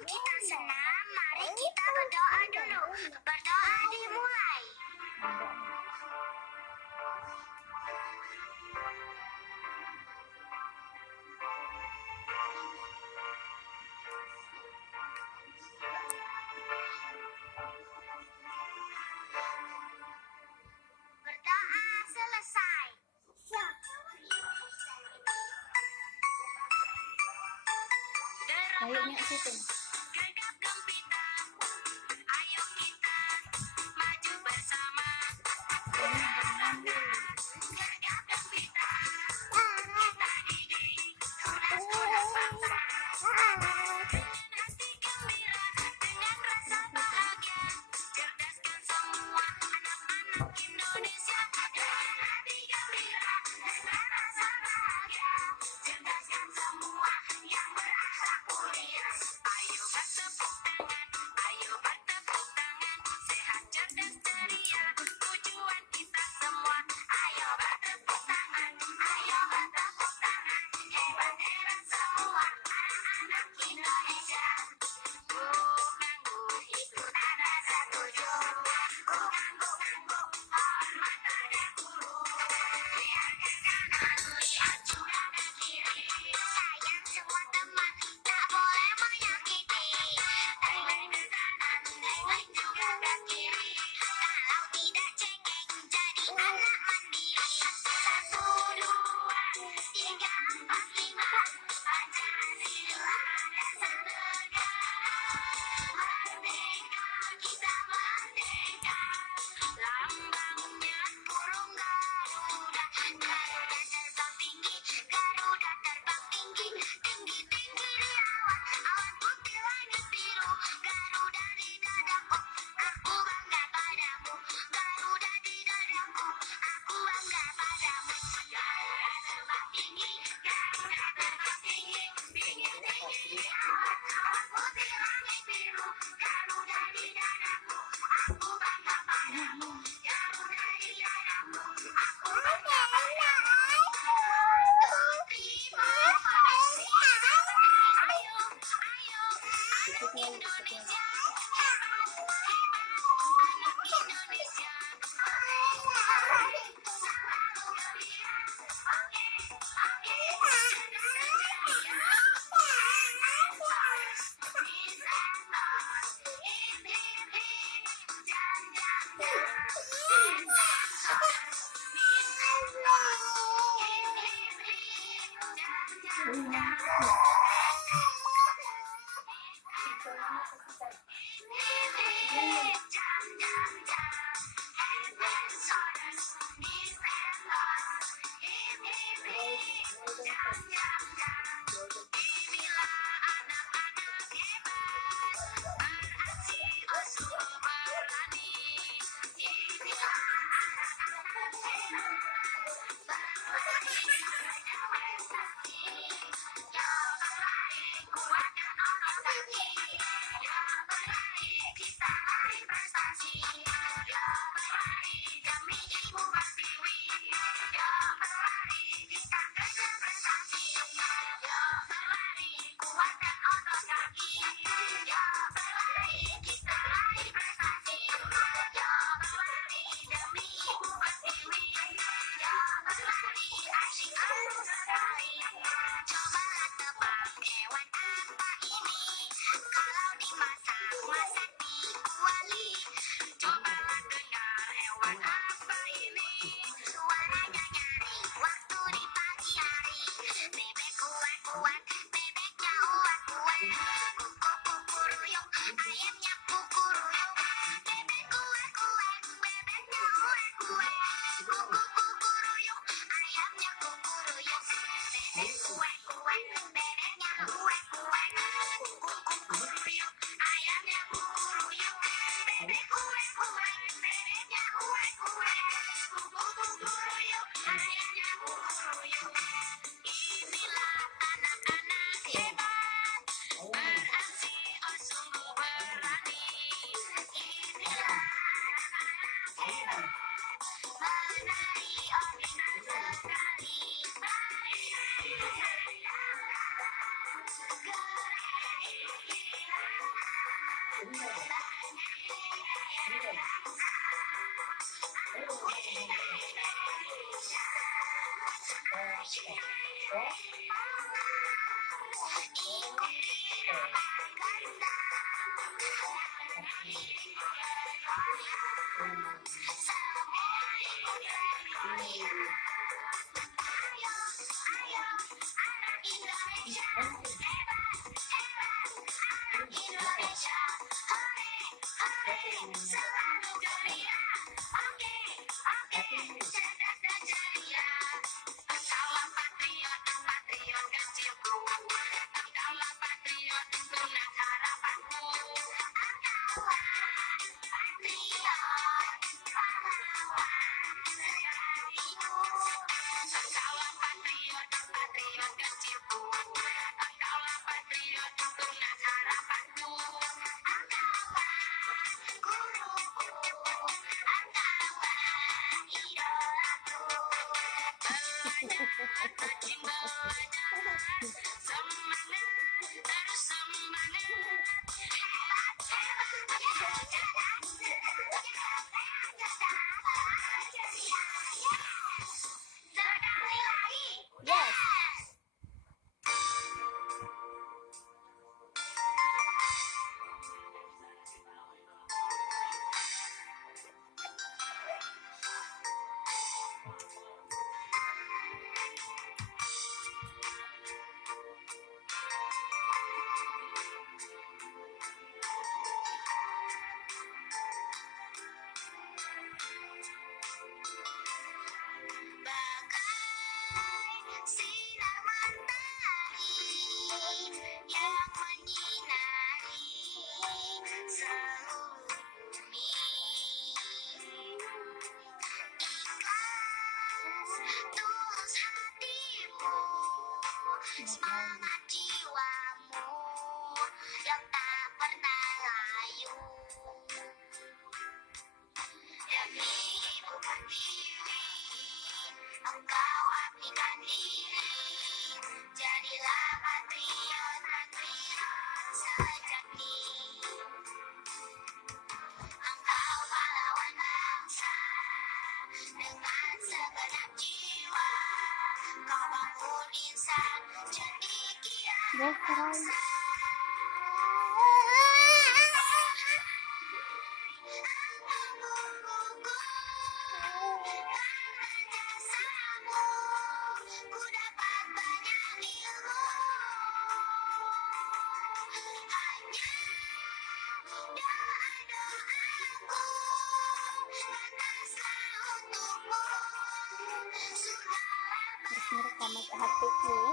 Sebelum kita senam, mari kita berdoa dulu. Berdoa dimulai. Berdoa selesai. Kayaknya situ. Gegap gempita, ayo kita maju bersama. Gegap gempita, kita gigih tunas-tunas bangsa. Hati gembira dengan rasa bahagia, cerdaskan semua anak-anak Indonesia. Hati gembira dengan rasa bahagia, cerdaskan semua yang berakhlak mulia. Ayo bertepuk tangan, sehat, cerdas, ceria, tujuan kita semua. Ayo bertepuk tangan, hebat-hebat semua anak-anak Indonesia. Ganggu ikut ada setuju. Ganggu hormat pada guru. Lihatkan kanan, lihat juga ke kiri. Sayang semua teman, tak boleh menyakiti. Tengok ke kanan, tengok juga ke kiri. Kalau tidak cengeng, jadi anak mandiri. 1, 2, 3, 4, 5. Pancasila dasar negara. Merdeka, kita merdeka. Lambangnya burung Garuda. Garuda terbang tinggi, Garuda terbang tinggi. Tinggi-tinggi di awan, awan putih langit biru. Garuda di dadaku, aku bangga padamu. Garuda di dadaku, aku bangga padamu. Garuda terbang tinggi, Garuda terbang tinggi. Tinggi-tinggi di awan, awan putih langit biru. Garuda di dadaku, aku bangga padamu. Garuda di dadaku, aku bangga padamu. Terima kasih. Ayo, anak Indonesia. Hebat, anak Indonesia. Selalu gembira. Oke. Inilah anak-anak hebat, beraksi sungguh berani. Inilah anak-anak hebat, berani ada prestasi. Ya berlari kuatkan otot kaki. Ya berlari kita raih prestasi. Ya berlari demi Ibu Pertiwi. Ya berlari kita kejar prestasi. Ya berlari kuatkan otot kaki. Ya berlari kita raih prestasi. Ya berlari demi Ibu Pertiwi. Ya berlari asyik sekali. Cobalah tebak hewan apa ini? Kalau dimasak-masak dikuali. Cobalah dengar hewan apa ini? Suaranya nyaring waktu di pagi hari. Bebek kuat-kuat, bebeknya uat-uat. Kuku kukuruyuk, ayamnya kukuruyuk. Bebek kuat-kuat, bebeknya uat-uat. Kuku kukuruyuk, ayamnya kukuruyuk. Bebek kuat-kuat, bebeknya uat-uat. Kuku kukuruyuk, ayamnya kukuruyuk. Bebek kuat-kuat, bebeknya uat-uat. Kuku kukuruyuk, ayamnya kukuruyuk. Inilah anak-anak hebat, beraksi sungguh berani. Inilah anak-anak hebat, menari original sekali. Mari Semangat jiwamu yang tak pernah layu, demi ibu pertiwi engkau abdikan diri. Jadilah patriot, patriot sejati. Engkau pahlawan bangsa dengan segenap jiwa. Kau bangun insan cendekia bangsa. Ku dapat banyak ilmu, hanya doa-doaku pantaslah untukmu. Harus merekam hatiku.